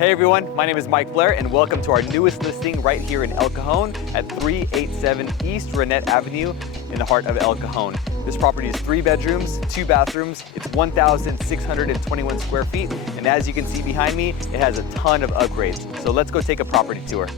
Hey everyone, my name is Mike Blair and welcome to our newest listing right here in El Cajon at 387 East Renette Avenue in the heart of El Cajon. This property is 3 bedrooms, 2 bathrooms. It's 1,621 square feet. And as you can see behind me, it has a ton of upgrades. So let's go take a property tour.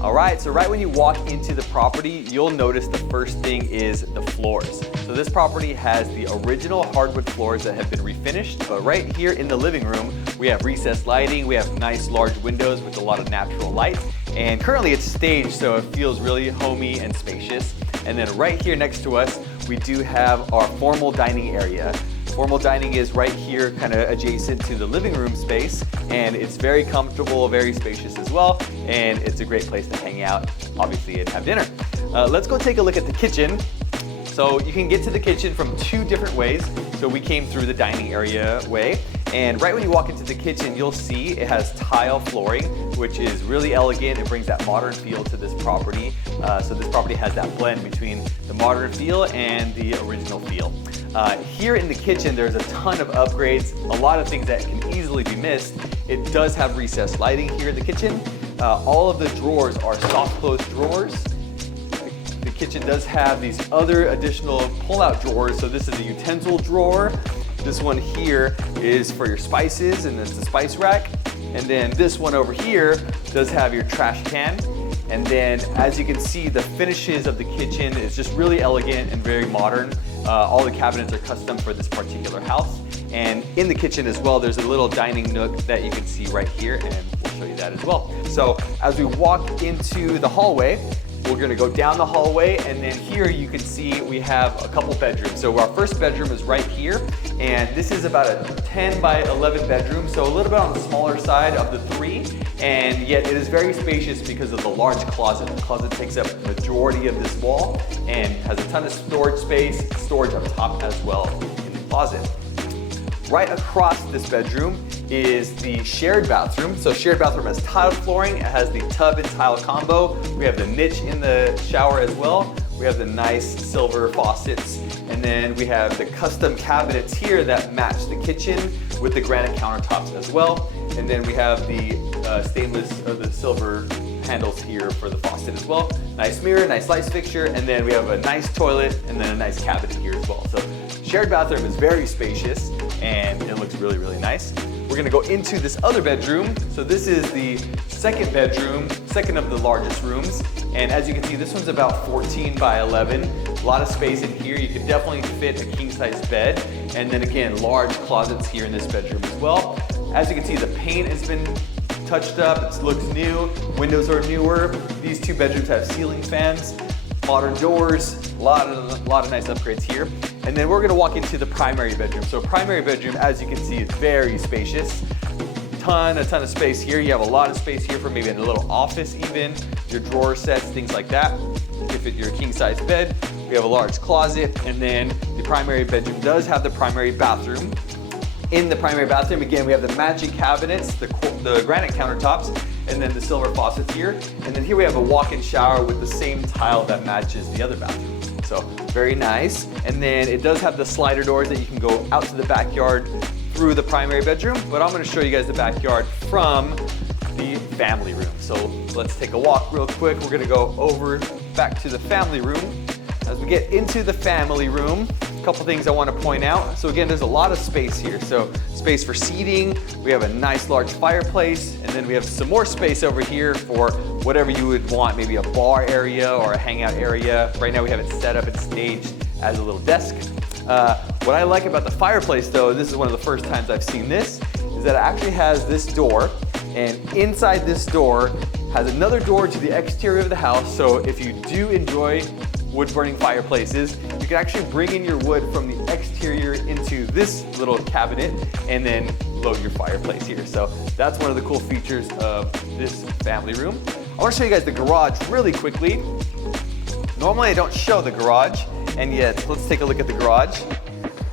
All right, so right when you walk into the property, you'll notice the first thing is the floors. So this property has the original hardwood floors that have been refinished, but right here in the living room, we have recessed lighting, we have nice large windows with a lot of natural light, and currently it's staged, so it feels really homey and spacious. And then right here next to us, we do have our formal dining area. Formal dining is right here, kind of adjacent to the living room space, and it's very comfortable, very spacious as well, and it's a great place to hang out, obviously, and have dinner. Let's go take a look at the kitchen. So you can get to the kitchen from 2 different ways. So we came through the dining area way, and right when you walk into the kitchen, you'll see it has tile flooring, which is really elegant. It brings that modern feel to this property. So this property has that blend between the modern feel and the original feel. Here in the kitchen, there's a ton of upgrades, a lot of things that can easily be missed. It does have recessed lighting here in the kitchen. All of the drawers are soft close drawers. The kitchen does have these other additional pull-out drawers. So this is a utensil drawer. This one here is for your spices, and it's a spice rack. And then this one over here does have your trash can. And then as you can see, the finishes of the kitchen is just really elegant and very modern. All the cabinets are custom for this particular house. And in the kitchen as well, there's a little dining nook that you can see right here, and we'll show you that as well. So as we walk into the hallway, we're gonna go down the hallway, and then here you can see we have a couple bedrooms. So our first bedroom is right here, and this is about a 10 by 11 bedroom, so a little bit on the smaller side of the 3, and yet it is very spacious because of the large closet. The closet takes up the majority of this wall and has a ton of storage space, storage up top as well in the closet. Right across this bedroom is the shared bathroom. So shared bathroom has tiled flooring, it has the tub and tile combo. We have the niche in the shower as well. We have the nice silver faucets, and then we have the custom cabinets here that match the kitchen with the granite countertops as well. And then we have the stainless or the silver handles here for the faucet as well. Nice mirror, nice light fixture, and then we have a nice toilet and then a nice cabinet here as well. So shared bathroom is very spacious and it looks really, really nice. We're gonna go into this other bedroom. So this is the second bedroom, second of the largest rooms. And as you can see, this one's about 14 by 11. A lot of space in here. You could definitely fit a king size bed. And then again, large closets here in this bedroom as well. As you can see, the paint has been touched up, it looks new. Windows are newer. These 2 bedrooms have ceiling fans, modern doors, a lot of nice upgrades here. And then we're gonna walk into the primary bedroom. So primary bedroom, as you can see, is very spacious. A ton of space here. You have a lot of space here for maybe a little office even, your drawer sets, things like that. You can fit your king size bed. We have a large closet, and then the primary bedroom does have the primary bathroom. In the primary bathroom, again, we have the matching cabinets, the granite countertops, and then the silver faucets here. And then here we have a walk-in shower with the same tile that matches the other bathroom. So very nice. And then it does have the slider doors that you can go out to the backyard through the primary bedroom, but I'm gonna show you guys the backyard from the family room. So let's take a walk real quick. We're gonna go over back to the family room. As we get into the family room, a couple things I want to point out. So again, there's a lot of space here. So space for seating, we have a nice large fireplace, and then we have some more space over here for whatever you would want, maybe a bar area or a hangout area. Right now we have it set up and staged as a little desk. What I like about the fireplace though, this is one of the first times I've seen this, is that it actually has this door, and inside this door has another door to the exterior of the house. So if you do enjoy wood burning fireplaces, you can actually bring in your wood from the exterior into this little cabinet and then load your fireplace here. So that's one of the cool features of this family room. I want to show you guys the garage really quickly. Normally I don't show the garage, and yet let's take a look at the garage.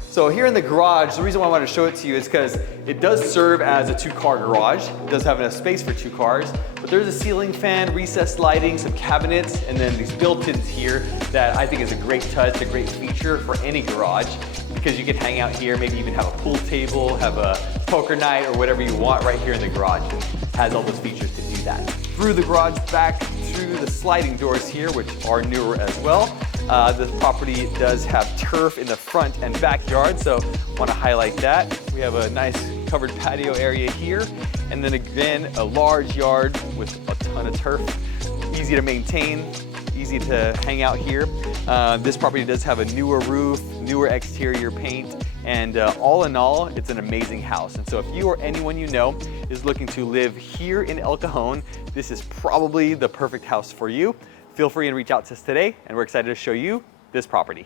So here in the garage, the reason why I wanted to show it to you is because it does serve as a 2-car garage. It does have enough space for 2 cars, but there's a ceiling fan, recessed lighting, some cabinets, and then these built-ins here that I think is a great touch, a great feature for any garage. because you can hang out here, maybe even have a pool table, have a poker night, or whatever you want right here in the garage. It has all those features to do that. Through the garage, back through the sliding doors here, which are newer as well. This property does have turf in the front and backyard, so want to highlight that. We have a nice covered patio area here, and then again, a large yard with a ton of turf. Easy to maintain, easy to hang out here. This property does have a newer roof, newer exterior paint, and all in all, it's an amazing house. And so if you or anyone you know is looking to live here in El Cajon, this is probably the perfect house for you. Feel free and reach out to us today, and we're excited to show you this property.